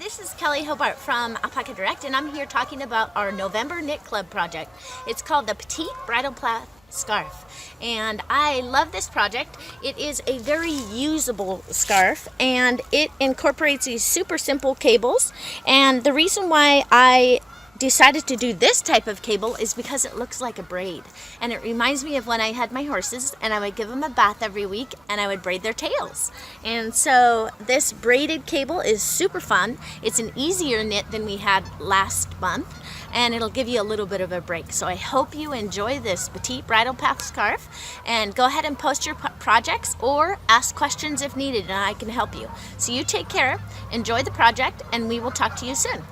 This is Kelley Hobart from Alpaca Direct, and I'm here talking about our November Knit Club project. It's called the Petite Bridle Plaid Scarf, and I love this project. It is a very usable scarf, and it incorporates these super simple cables. And the reason why I decided to do this type of cable is because it looks like a braid, and it reminds me of when I had my horses and I would give them a bath every week and I would braid their tails. And so this braided cable is super fun. It's an easier knit than we had last month, and it'll give you a little bit of a break. So I hope you enjoy this Petite Bridle Plaid Scarf, and go ahead and post your projects or ask questions if needed, and I can help you. So you take care, enjoy the project, and we will talk to you soon.